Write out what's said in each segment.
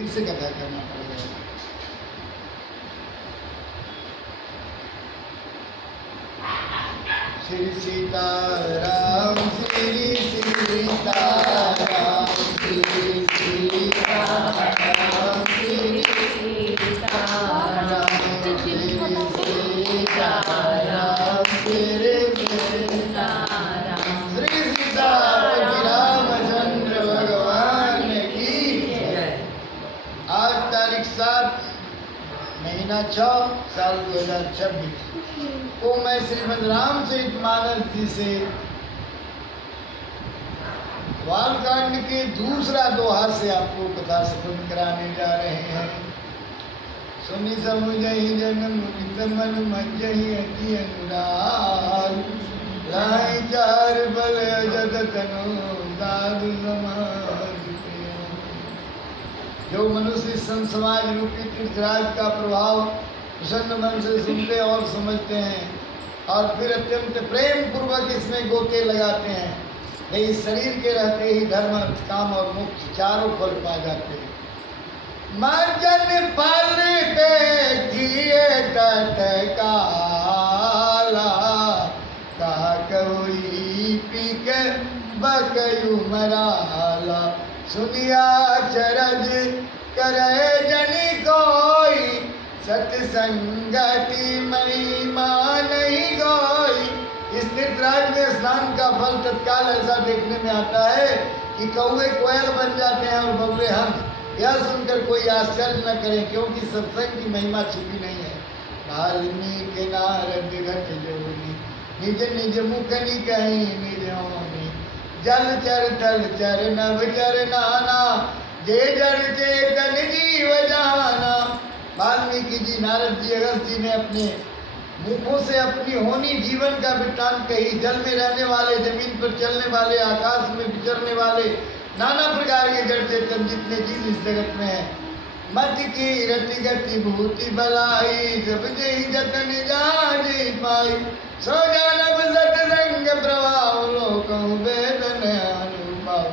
फिर से कथा करना पड़ेगा। श्री सीताराम श्री सीताराम श्री सीताराम श्री सीताराम श्री सीताराम श्री सीताराम श्री सीताराम रामचंद्र भगवान की जय। आज तारीख 7 महीना 6 साल 2026 को मैं श्रीमद् रामचरितमानस जी से बालकांड के दूसरा दोहा से आपको कथा श्रवण कराने जा रहे हैं। सुनि समुझहि जन मुनित मन मज्जहि अति अनुराग, लाहि चार बल जत तनु साधु समाज प्रिय। जो मनुष्य संत समाज रूपी तीर्थराज का प्रभाव प्रसन्न मन से सुनते और समझते हैं और फिर अत्यंत प्रेम पूर्वक इसमें गोते लगाते हैं, वे इस शरीर के रहते ही धर्म अर्थ काम और मोक्ष चारों फल पा जाते हैं। मर्जन पालते किए तत्काला, कहा कोई पीक बकयु मराला। सुनिया चरज करे जनि कोई, सत्संगति महिमा नहीं गोई। इस तीर्थराज में स्नान का फल तत्काल ऐसा देखने में आता है कि कौवे कोयल बन जाते हैं और बगले हंस। यह सुनकर कोई आश्चर्य न करे, क्योंकि सत्संग की महिमा छिपी नहीं है। वाल्मीकि नारद घट जोनी, निज निज मुखनि कहीं निज होनी। जल चर थल चर नभ चर नाना, जे जड़ चेतन जीव जाना। वाल्मीकि जी, नारद जी, अगस्त जी ने अपने मुखों से अपनी होनी जीवन का वृत्तांत कही। जल में रहने वाले, जमीन पर चलने वाले, आकाश में विचरने वाले नाना प्रकार के जड़ चेतन जितने जीव इस जगत में है। मति की रति गति भूति बलाई, जब जही जतन जाजी पाई। सो जानब सतसंग प्रभाव, लोकहु वेदन अनुभाव।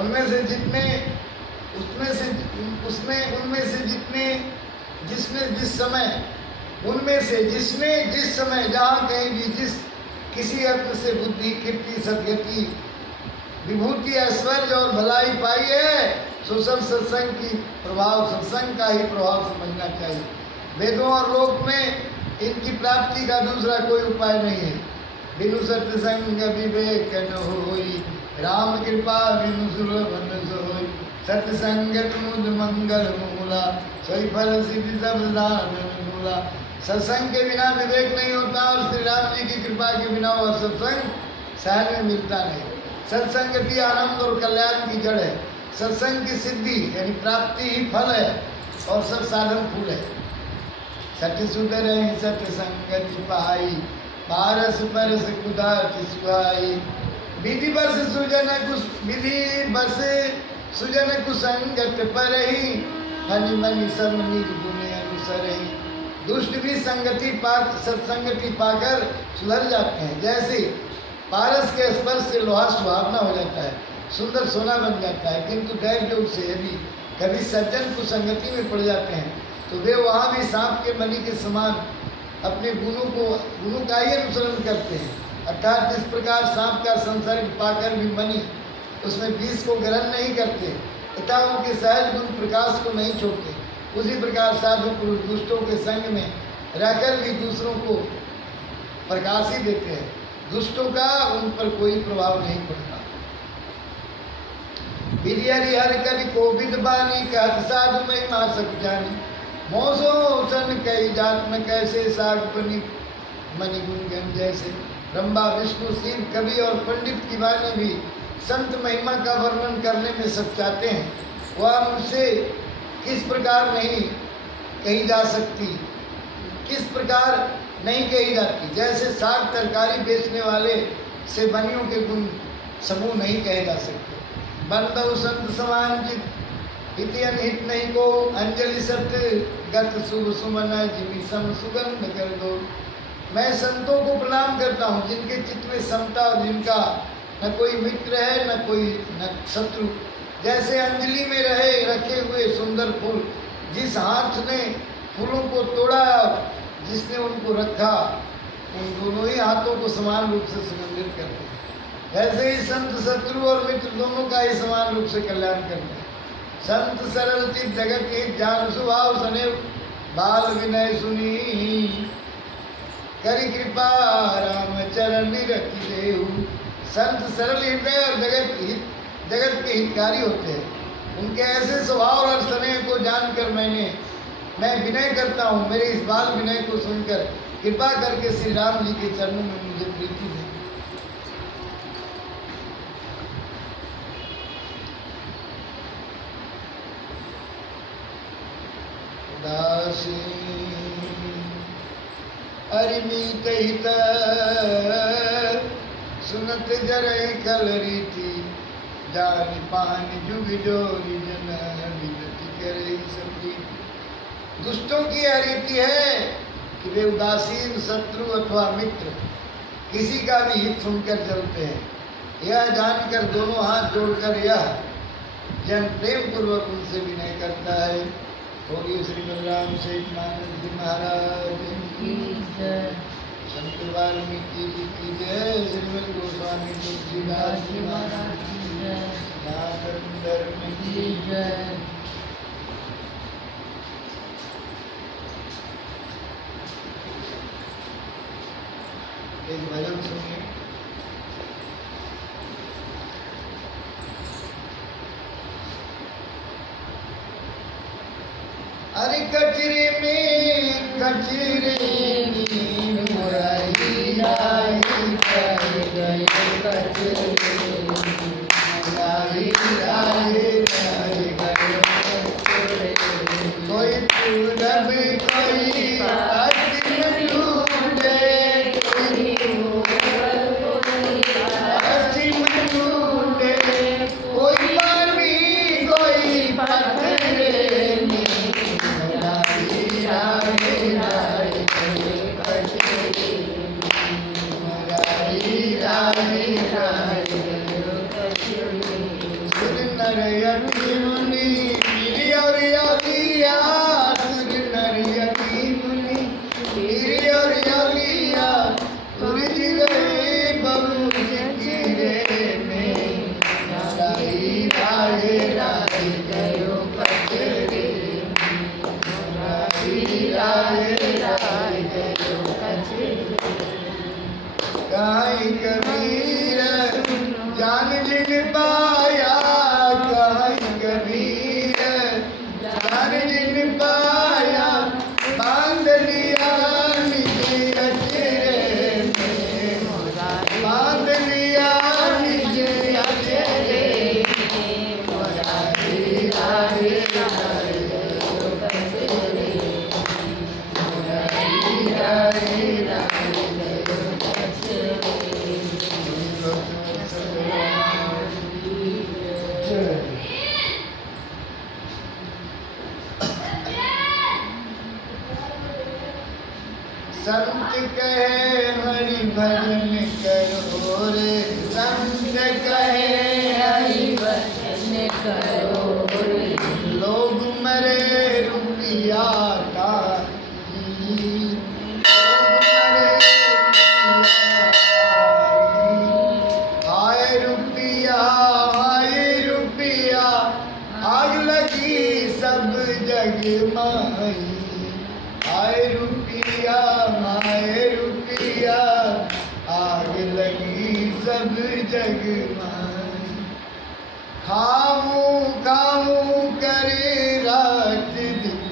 उनमें से जितने जिसने जिस समय जहाँ कहीं भी जिस किसी अर्थ से बुद्धि कीर्ति सदगति विभूति ऐश्वर्य और भलाई पाई है, सो सब सत्संग की प्रभाव, सत्संग का ही प्रभाव समझना चाहिए। वेदों और लोक में इनकी प्राप्ति का दूसरा कोई उपाय नहीं है। बिनु सत्संग विवेक न होई, राम कृपा बिनु सुलभ न सोई। सत्संगत मुद मंगल मूला, सोई फल सिद्धि सब साधन मूला। सत्संग के बिना विवेक नहीं होता और श्री राम जी की कृपा के बिना वह सत्संग सहज में मिलता नहीं। सत्संगति आनंद और कल्याण की जड़ है। सत्संग की सिद्धि यानी प्राप्ति ही फल है और सब साधन फूल है। सत्य सुधर सत्संगति पाई, पारस परस कुदाति सुहाई। विधि बस सुजन कुसंगत परही, हनि मनि सब निर्गुण अनुसरही। दुष्ट भी सत्संगति पाकर सुधर जाते हैं। जैसे पारस के स्पर्श से लोहा सुहावना हो जाता है, सुंदर सोना बन जाता है, किंतु दैव योग से यदि कभी सज्जन कुसंगति में पड़ जाते हैं तो वे वहाँ भी सांप के मणि के समान अपने गुणों का ही अनुसरण करते हैं। अर्थात इस प्रकार सांप का संसर्ग पाकर भी मणि उसमें विष को ग्रहण नहीं करते तथा उनके सहज गुण प्रकाश को नहीं छोड़ते, उसी प्रकार साधु पुरुष दुष्टों के संग में रहकर भी दूसरों को प्रकाश ही देते हैं। दुष्टों का उन पर कोई प्रभाव नहीं पड़ता। विधि हरिहर कवि कोविद बानी, कहत साधु महिमा सब जानी। मोसो सन कई जात में कैसे, साग बनी मणि गुण जैसे। ब्रह्मा विष्णु शिव कवि और पंडित की वाणी भी संत महिमा का वर्णन करने में सब चाहते हैं। वह मुझसे किस प्रकार नहीं कही जा सकती, किस प्रकार नहीं कही जाती। जैसे साग तरकारी बेचने वाले से बनियों के गुण समूह नहीं कहे जा सकते। बंदव संत समांचित इति अनहित नहीं को, अंजलि सत्य गत शुभ सुमन जिमी सम सुगंध कर दो। मैं संतों को प्रणाम करता हूँ जिनके चित्त में समता और जिनका न कोई मित्र है न कोई न शत्रु। जैसे अंजलि में रखे हुए सुंदर फूल, जिस हाथ ने फूलों को तोड़ा और जिसने उनको रखा, उन दोनों ही हाथों को समान रूप से सुगंधित करते हैं। वैसे ही संत शत्रु और मित्र दोनों का ही समान रूप से कल्याण करते हैं। संत सरल चित जगत के ज्ञान स्वभाव सने बाल विनय सुनी, करी कृपा राम चरण रखी देहु। संत सरल हृदय और जगत के हितकारी होते हैं। उनके ऐसे स्वभाव और स्नेह को जानकर मैं विनय करता हूँ। मेरे इस बाल विनय को सुनकर कृपा करके श्री राम जी के चरणों में मुझे प्रीति दे। दासी अरिमीत हित सुनत जरई कल रीति, जानि पानि जुग जोरी जन विनती करे सभी। दुष्टों की यह रीति है कि वे उदासीन शत्रु अथवा मित्र किसी का भी हित सुनकर चलते हैं। यह जानकर दोनों हाथ जोड़कर यह जन प्रेम पूर्वक उनसे विनय करता है। और ये श्री बलराम सेठ जी महाराज की जय, संत वाल्मीकि जी की जय, श्रीमद गोस्वामी तुलसीदास जी महाराज की जय, सनातन धर्म की जय। एक भजन सुनिए। अरे कचरे में मुरारी लाई कर गए, कचरे मुरारी लाई कर गए। कोई पूरब कोई पश्चिम ढूंढे, पश्चिम ढूंढे, कोई पानी कोई पत्थर। कबीर जान जिन पाया, कहीं कबीर जान जिन पाया, बांध लिया निज अचरे में, बांध लिया निज अचरे में। मुरारी राहे राहे मुरारी राहे राहे। संत कहे हरि भजन करो रे, संत कहे हरि भजन करो रे। लोग मरे रुपया का, हाय रुपया आग लगी सब जग माई। हाय रुपया आग लगी सब जग माई। खाऊं करे रात दिन,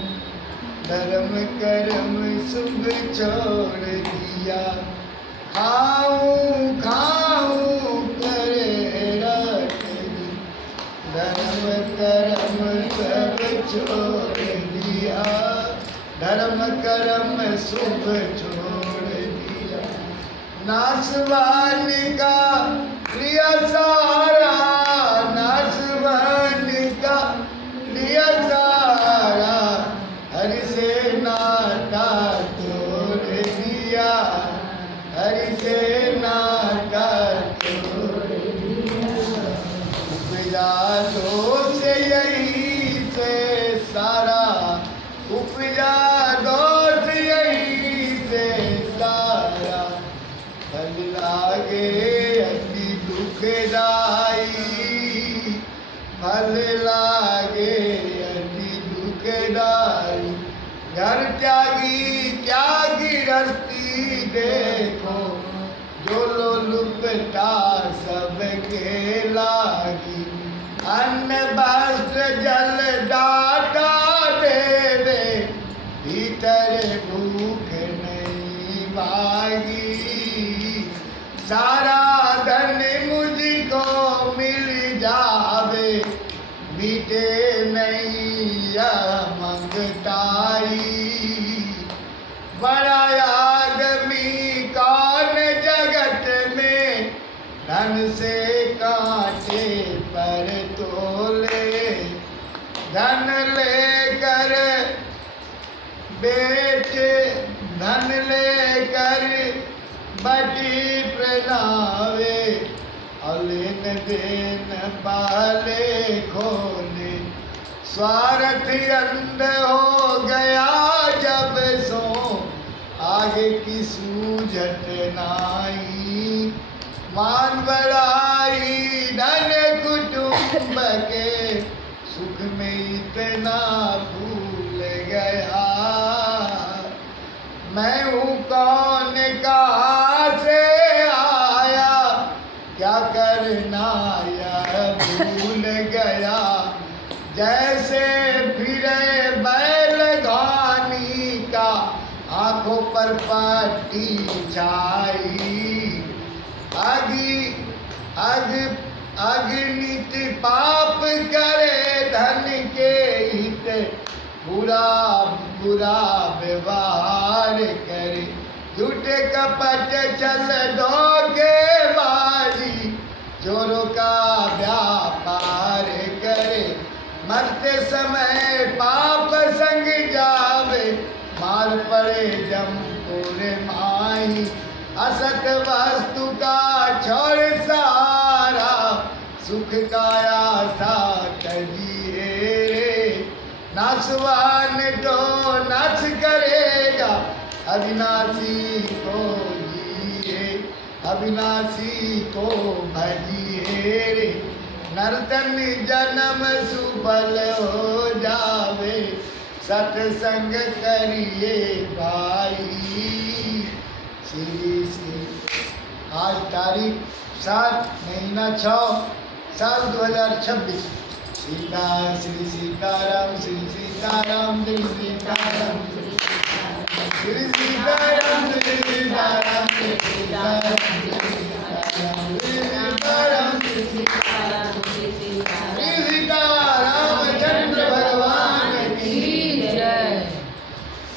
धर्म कर्म शुभ छोड़ दिया। खाऊं करे रात दिन, धर्म कर्म सब छोड़ दिया। धर्म कर्म शुभ छोड़ दिया। नासवान का लिया सारा, नासवान का लिया सारा, हरि से नाता तोड़ दिया, हरि से नाता तोड़ दिया। विदा तो से यही से सा घर त्यागी त्यागी रस्ती देखो, जो लो लुपटा सबके लागी। अन्न वस्त्र जल डाटा देवे, भीतर भूख नहीं भागी। सारा धन मुझको मिल जावे, बीते नहीं यह मंगताई। बड़ा आदमी कौन जगत में, धन से कांटे पर तोले। धन लेकर बेचे, धन लेकर बटी प्रणावे, और लेन देन पाले खोले। स्वार्थ अंध हो गया जब सो, आगे की सूझत नाई। मान बढ़ाई धन कुटुंब के, सुख में इतना भूल गया। मैं हूँ कौन कहाँ से आया, क्या करना यह भूल गया। जैसे फिरे बैलगानी का, आंखों पर पट्टी छाई। अगनित पाप करे धन के हित, बुरा बुरा व्यवहार करे। झूठ कपट चल धोखेबाजी, चोरों का व्यापार करे। मरते समय पाप संग जावे, मार पड़े जमपुर माही। असत वस्तु का छोड़ सारा, सुख का आशा तजिए। नासवान तो नाश करेगा, अविनाशी को जिए। अविनाशी को भजिए रे, नर्तन जन्म सुफल हो जावे। सत्संग करिए भाई। श्री श्री आज तारीख 7 महीना 6 साल 2026। सीता श्री सीताराम, श्री सीताराम, श्री सीताराम, श्री